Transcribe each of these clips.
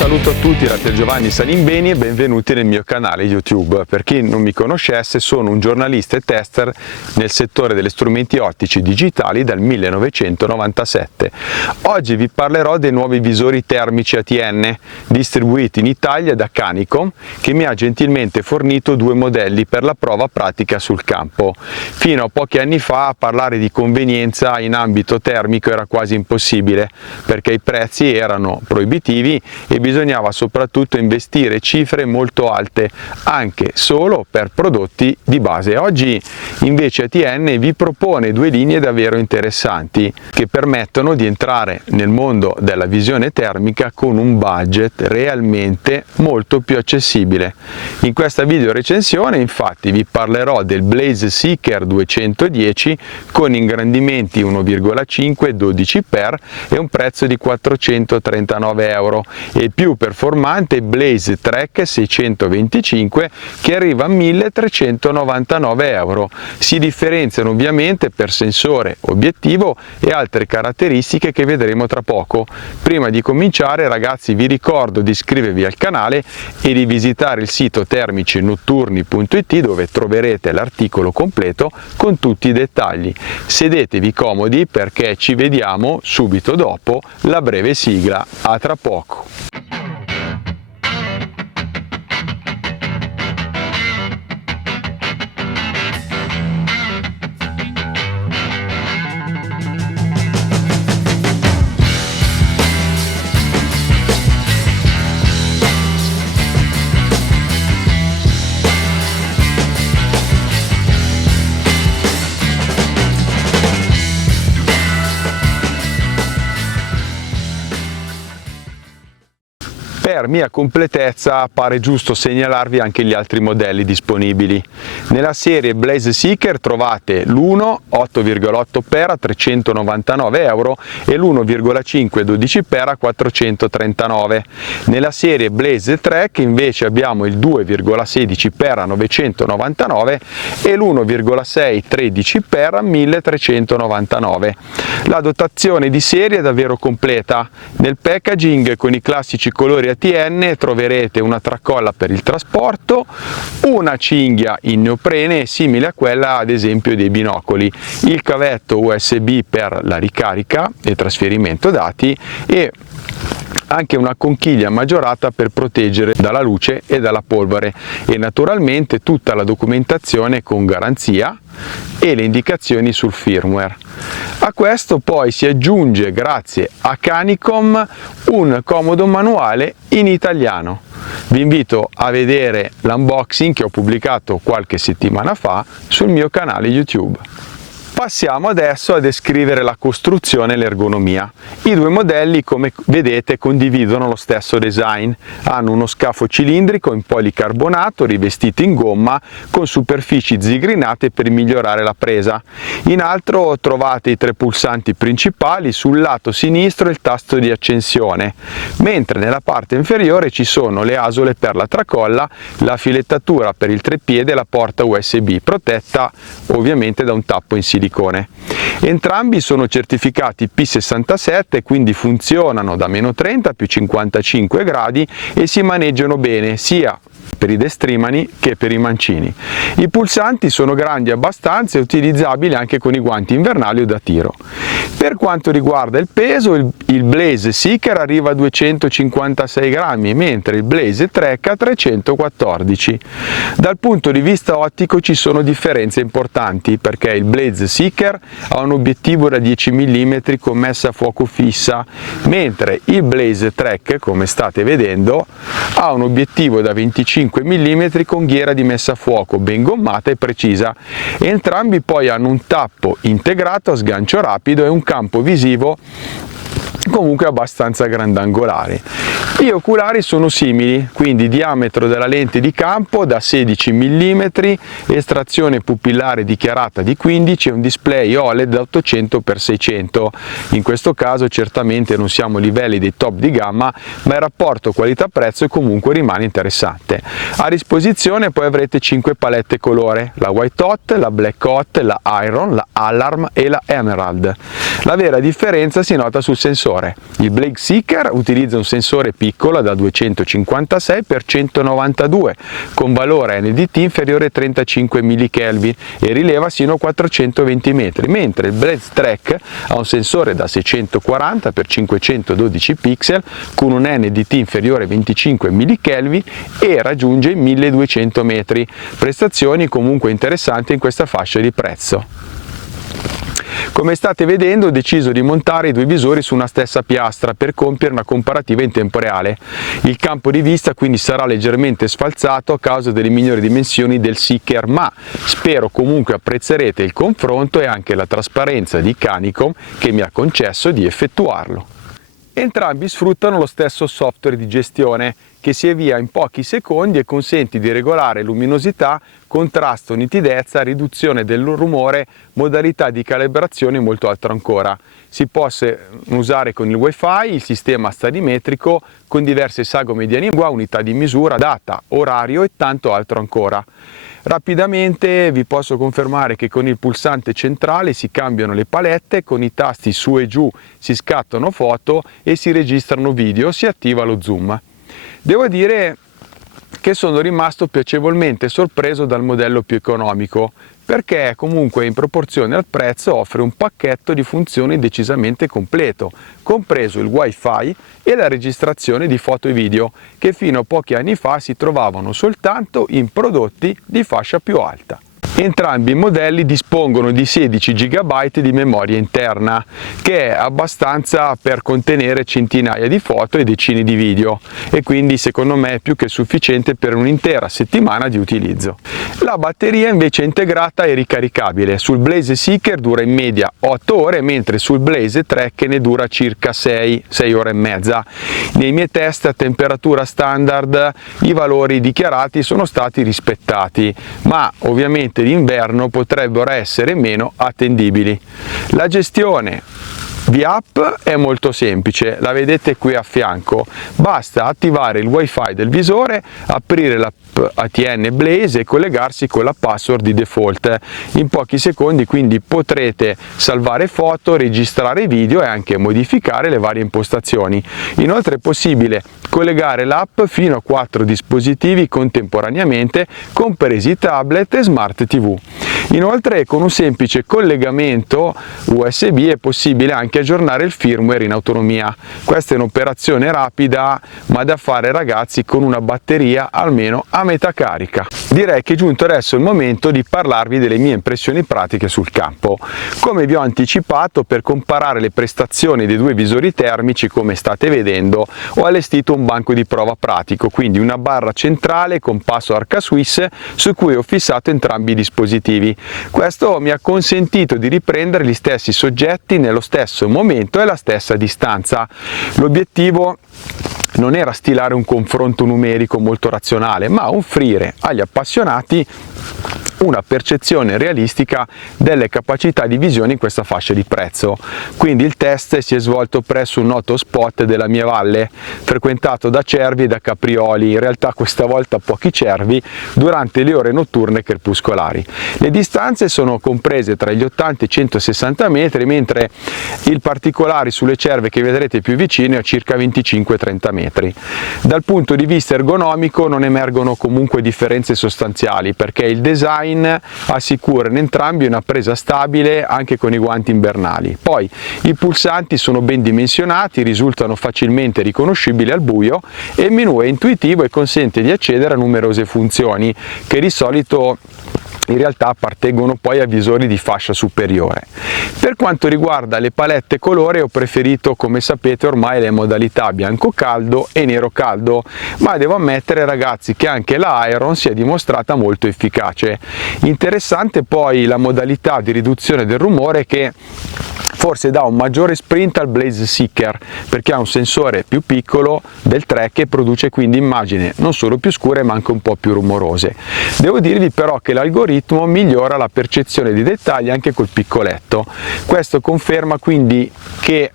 saluto a tutti da Giovanni Salimbeni e benvenuti nel mio canale YouTube. Per chi non mi conoscesse, sono un giornalista e tester nel settore degli strumenti ottici digitali dal 1997. Oggi vi parlerò dei nuovi visori termici ATN distribuiti in Italia da Canicom, che mi ha gentilmente fornito due modelli per la prova pratica sul campo. Fino a pochi anni fa parlare di convenienza in ambito termico era quasi impossibile, perché i prezzi erano proibitivi e bisognava soprattutto investire cifre molto alte anche solo per prodotti di base. Oggi invece ATN vi propone due linee davvero interessanti che permettono di entrare nel mondo della visione termica con un budget realmente molto più accessibile. In questa video recensione infatti vi parlerò del Blaze Seeker 210 con ingrandimenti 1,5 12x e un prezzo di 439 euro e il più performante Blaze Trek 625 che arriva a 1399 euro. Si differenziano ovviamente per sensore, obiettivo e altre caratteristiche che vedremo tra poco. Prima di cominciare, ragazzi, vi ricordo di iscrivervi al canale e di visitare il sito termicinotturni.it dove troverete l'articolo completo con tutti i dettagli. Sedetevi comodi perché ci vediamo subito dopo la breve sigla. A tra poco. Per mia completezza pare giusto segnalarvi anche gli altri modelli disponibili. Nella serie Blaze Seeker trovate l'1 8,8x a 399 euro e l'1,5 12x a 439. Nella serie Blaze Trek invece abbiamo il 2,16x a 999 e l'1,6 13x a 1399. La dotazione di serie è davvero completa. Nel packaging con i classici colori ATN troverete una tracolla per il trasporto, una cinghia in neoprene simile a quella ad esempio dei binocoli, il cavetto USB per la ricarica e trasferimento dati e anche una conchiglia maggiorata per proteggere dalla luce e dalla polvere e naturalmente tutta la documentazione con garanzia e le indicazioni sul firmware. A questo poi si aggiunge, grazie a Canicom, un comodo manuale in italiano. Vi invito a vedere l'unboxing che ho pubblicato qualche settimana fa sul mio canale YouTube. Passiamo adesso a descrivere la costruzione e l'ergonomia. I due modelli, come vedete, condividono lo stesso design. Hanno uno scafo cilindrico in policarbonato rivestito in gomma con superfici zigrinate per migliorare la presa. In alto trovate i tre pulsanti principali, sul lato sinistro il tasto di accensione, mentre nella parte inferiore ci sono le asole per la tracolla, la filettatura per il treppiede e la porta USB, protetta ovviamente da un tappo in silicone. Entrambi sono certificati P67, quindi funzionano da -30 a +55 gradi e si maneggiano bene sia per i destrimani che per i mancini. I pulsanti sono grandi abbastanza e utilizzabili anche con i guanti invernali o da tiro. Per quanto riguarda il peso, il Blaze Seeker arriva a 256 grammi, mentre il Blaze Trek a 314. Dal punto di vista ottico ci sono differenze importanti, perché il Blaze Seeker ha un obiettivo da 10 mm con messa a fuoco fissa, mentre il Blaze Trek, come state vedendo, ha un obiettivo da 25 mm con ghiera di messa a fuoco ben gommata e precisa. Entrambi poi hanno un tappo integrato a sgancio rapido e un campo visivo comunque abbastanza grandangolare. Gli oculari sono simili, quindi diametro della lente di campo da 16 mm, estrazione pupillare dichiarata di 15 e un display OLED da 800x600. In questo caso certamente non siamo a livelli dei top di gamma, ma il rapporto qualità-prezzo comunque rimane interessante. A disposizione poi avrete 5 palette colore, la White Hot, la Black Hot, la Iron, la Alarm e la Emerald. La vera differenza si nota sul sensore. Il Blaze Seeker utilizza un sensore PIN piccola da 256 x 192 con valore NDT inferiore a 35 mK e rileva sino a 420 metri, mentre il Blaze Track ha un sensore da 640 x 512 pixel con un NDT inferiore a 25 mK e raggiunge i 1200 metri, prestazioni comunque interessanti in questa fascia di prezzo. Come state vedendo, ho deciso di montare i due visori su una stessa piastra per compiere una comparativa in tempo reale. Il campo di vista quindi sarà leggermente sfalsato a causa delle minori dimensioni del Seeker, ma spero comunque apprezzerete il confronto e anche la trasparenza di Canicom che mi ha concesso di effettuarlo. Entrambi sfruttano lo stesso software di gestione che si avvia in pochi secondi e consente di regolare luminosità, contrasto, nitidezza, riduzione del rumore, modalità di calibrazione e molto altro ancora. Si può usare con il Wi-Fi, il sistema stadimetrico, con diverse sagome di lingua, unità di misura, data, orario e tanto altro ancora. Rapidamente vi posso confermare che con il pulsante centrale si cambiano le palette, con i tasti su e giù si scattano foto e si registrano video, si attiva lo zoom. Devo dire che sono rimasto piacevolmente sorpreso dal modello più economico, perché comunque in proporzione al prezzo offre un pacchetto di funzioni decisamente completo, compreso il Wi-Fi e la registrazione di foto e video, che fino a pochi anni fa si trovavano soltanto in prodotti di fascia più alta. Entrambi i modelli dispongono di 16 GB di memoria interna, che è abbastanza per contenere centinaia di foto e decine di video, e quindi secondo me è più che sufficiente per un'intera settimana di utilizzo. La batteria invece è integrata e ricaricabile. Sul Blaze Seeker dura in media 8 ore, mentre sul Blaze Track ne dura circa 6 ore e mezza. Nei miei test a temperatura standard i valori dichiarati sono stati rispettati, ma ovviamente d'inverno potrebbero essere meno attendibili. La gestione via app è molto semplice, la vedete qui a fianco, basta attivare il Wi-Fi del visore, aprire l'app ATN Blaze e collegarsi con la password di default. In pochi secondi quindi potrete salvare foto, registrare video e anche modificare le varie impostazioni. Inoltre è possibile collegare l'app fino a 4 dispositivi contemporaneamente, compresi tablet e smart TV. Inoltre con un semplice collegamento USB è possibile anche aggiornare il firmware in autonomia. Questa è un'operazione rapida ma da fare, ragazzi, con una batteria almeno a metà carica. Direi che è giunto adesso il momento di parlarvi delle mie impressioni pratiche sul campo. Come vi ho anticipato, per comparare le prestazioni dei due visori termici, come state vedendo, ho allestito un banco di prova pratico, quindi una barra centrale con passo arca Swiss su cui ho fissato entrambi i dispositivi. Questo mi ha consentito di riprendere gli stessi soggetti nello stesso momento e alla stessa distanza. L'obiettivo non era stilare un confronto numerico molto razionale, ma offrire agli appassionati una percezione realistica delle capacità di visione in questa fascia di prezzo. Quindi il test si è svolto presso un noto spot della mia valle, frequentato da cervi e da caprioli, in realtà questa volta pochi cervi, durante le ore notturne crepuscolari. Le distanze sono comprese tra gli 80 e i 160 metri, mentre il particolare sulle cerve che vedrete più vicine è a circa 25-30 metri. Dal punto di vista ergonomico non emergono comunque differenze sostanziali, perché il design assicura in entrambi una presa stabile anche con i guanti invernali. Poi i pulsanti sono ben dimensionati, risultano facilmente riconoscibili al buio e il menu è intuitivo e consente di accedere a numerose funzioni che di solito in realtà appartengono poi a visori di fascia superiore. Per quanto riguarda le palette colore ho preferito, come sapete ormai, le modalità bianco caldo e nero caldo, ma devo ammettere, ragazzi, che anche la Iron si è dimostrata molto efficace. Interessante poi la modalità di riduzione del rumore, che forse dà un maggiore sprint al Blaze Seeker, perché ha un sensore più piccolo del Track e produce quindi immagini non solo più scure ma anche un po' più rumorose. Devo dirvi però che l'algoritmo migliora la percezione di dettagli anche col piccoletto. Questo conferma quindi che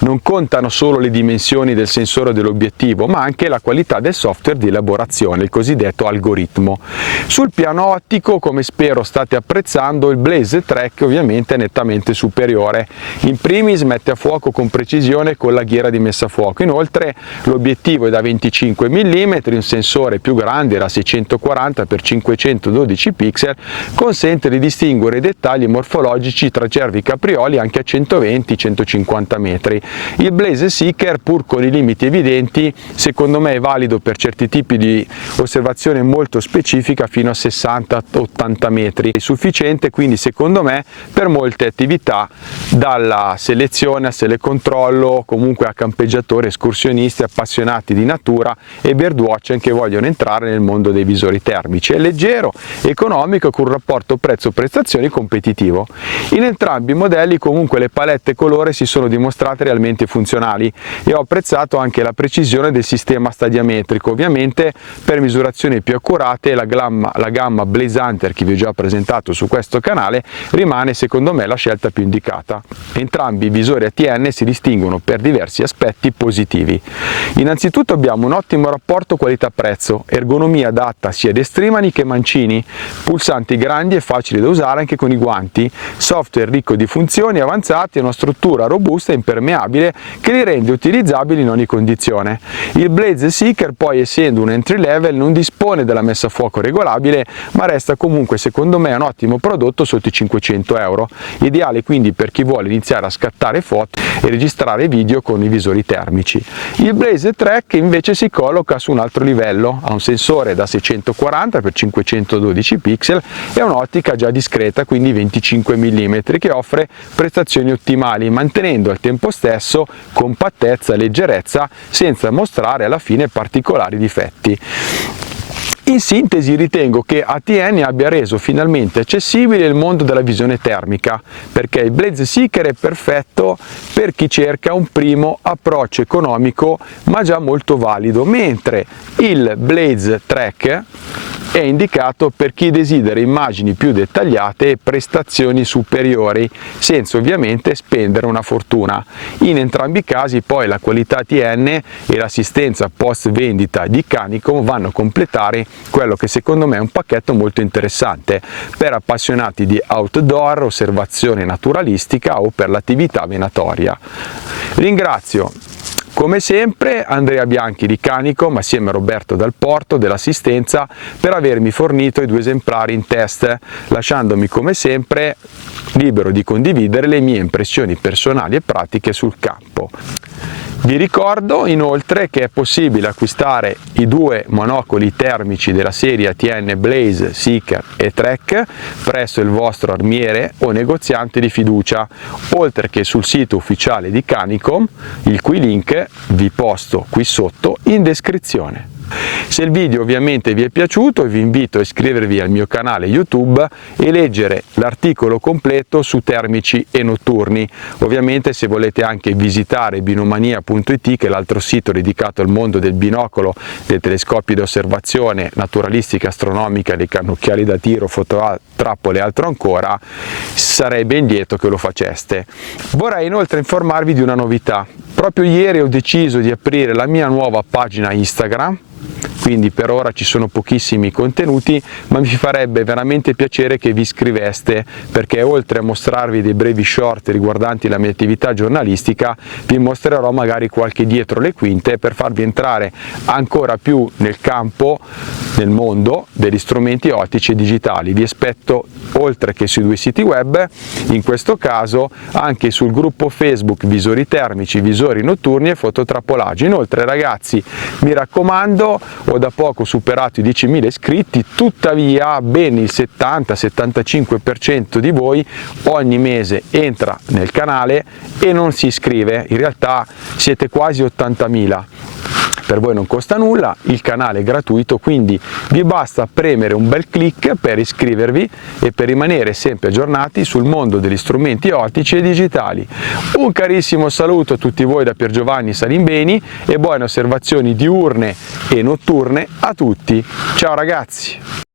Non contano solo le dimensioni del sensore o dell'obiettivo, ma anche la qualità del software di elaborazione, il cosiddetto algoritmo. Sul piano ottico, come spero state apprezzando, il Blaze Track ovviamente è nettamente superiore. In primis mette a fuoco con precisione con la ghiera di messa a fuoco, inoltre l'obiettivo è da 25 mm, un sensore più grande da 640 x 512 pixel, consente di distinguere i dettagli morfologici tra cervi caprioli anche a 120-150 metri. Il Blaze Seeker, pur con i limiti evidenti, secondo me è valido per certi tipi di osservazione molto specifica fino a 60-80 metri, è sufficiente quindi secondo me per molte attività, dalla selezione a telecontrollo, comunque a campeggiatori, escursionisti, appassionati di natura e birdwatcher che vogliono entrare nel mondo dei visori termici. È leggero, economico, con un rapporto prezzo-prestazioni competitivo. In entrambi i modelli comunque le palette colore si sono dimostrate realmente funzionali e ho apprezzato anche la precisione del sistema stadiametrico. Ovviamente per misurazioni più accurate la gamma Blaze Hunter, che vi ho già presentato su questo canale, rimane secondo me la scelta più indicata. Entrambi i visori ATN si distinguono per diversi aspetti positivi. Innanzitutto abbiamo un ottimo rapporto qualità-prezzo, ergonomia adatta sia ad estrimani che mancini, pulsanti grandi e facili da usare anche con i guanti, software ricco di funzioni avanzate e una struttura robusta e impermeabile che li rende utilizzabili in ogni condizione. Il Blaze Seeker poi, essendo un entry level, non dispone della messa a fuoco regolabile, ma resta comunque secondo me un ottimo prodotto sotto i 500 euro, ideale quindi per chi vuole iniziare a scattare foto e registrare video con i visori termici. Il Blaze Track invece si colloca su un altro livello, ha un sensore da 640 x 512 pixel e un'ottica già discreta, quindi 25 mm, che offre prestazioni ottimali, mantenendo al tempo stesso compattezza e leggerezza senza mostrare alla fine particolari difetti. In sintesi ritengo che ATN abbia reso finalmente accessibile il mondo della visione termica, perché il Blaze Seeker è perfetto per chi cerca un primo approccio economico ma già molto valido, mentre il Blaze Track è indicato per chi desidera immagini più dettagliate e prestazioni superiori, senza ovviamente spendere una fortuna. In entrambi i casi poi la qualità ATN e l'assistenza post vendita di Canicom vanno a completare quello che secondo me è un pacchetto molto interessante per appassionati di outdoor, osservazione naturalistica o per l'attività venatoria. Ringrazio come sempre Andrea Bianchi di Canicom assieme a Roberto Dal Porto dell'assistenza per avermi fornito i 2 esemplari in test, lasciandomi come sempre libero di condividere le mie impressioni personali e pratiche sul campo. Vi ricordo inoltre che è possibile acquistare i 2 monocoli termici della serie ATN Blaze, Seeker e Track presso il vostro armiere o negoziante di fiducia, oltre che sul sito ufficiale di Canicom, il cui link vi posto qui sotto in descrizione. Se il video ovviamente vi è piaciuto, vi invito a iscrivervi al mio canale YouTube e leggere l'articolo completo su termici e notturni. Ovviamente se volete anche visitare binomania.it, che è l'altro sito dedicato al mondo del binocolo, dei telescopi di osservazione naturalistica, astronomica, dei cannocchiali da tiro, fototrappole e altro ancora, sarei ben lieto che lo faceste. Vorrei inoltre informarvi di una novità. Proprio ieri ho deciso di aprire la mia nuova pagina Instagram, quindi per ora ci sono pochissimi contenuti, ma mi farebbe veramente piacere che vi iscriveste, perché oltre a mostrarvi dei brevi short riguardanti la mia attività giornalistica, vi mostrerò magari qualche dietro le quinte per farvi entrare ancora più nel campo, nel mondo degli strumenti ottici e digitali. Vi aspetto oltre che sui 2 siti web, in questo caso anche sul gruppo Facebook Visori Termici, Visori Notturni e Fototrappolaggi. Inoltre ragazzi, mi raccomando, ho da poco superato i 10.000 iscritti, tuttavia ben il 70-75% di voi ogni mese entra nel canale e non si iscrive. In realtà siete quasi 80.000. Per voi non costa nulla, il canale è gratuito, quindi vi basta premere un bel clic per iscrivervi e per rimanere sempre aggiornati sul mondo degli strumenti ottici e digitali. Un carissimo saluto a tutti voi da Pier Giovanni Salimbeni e buone osservazioni diurne e notturne a tutti. Ciao ragazzi!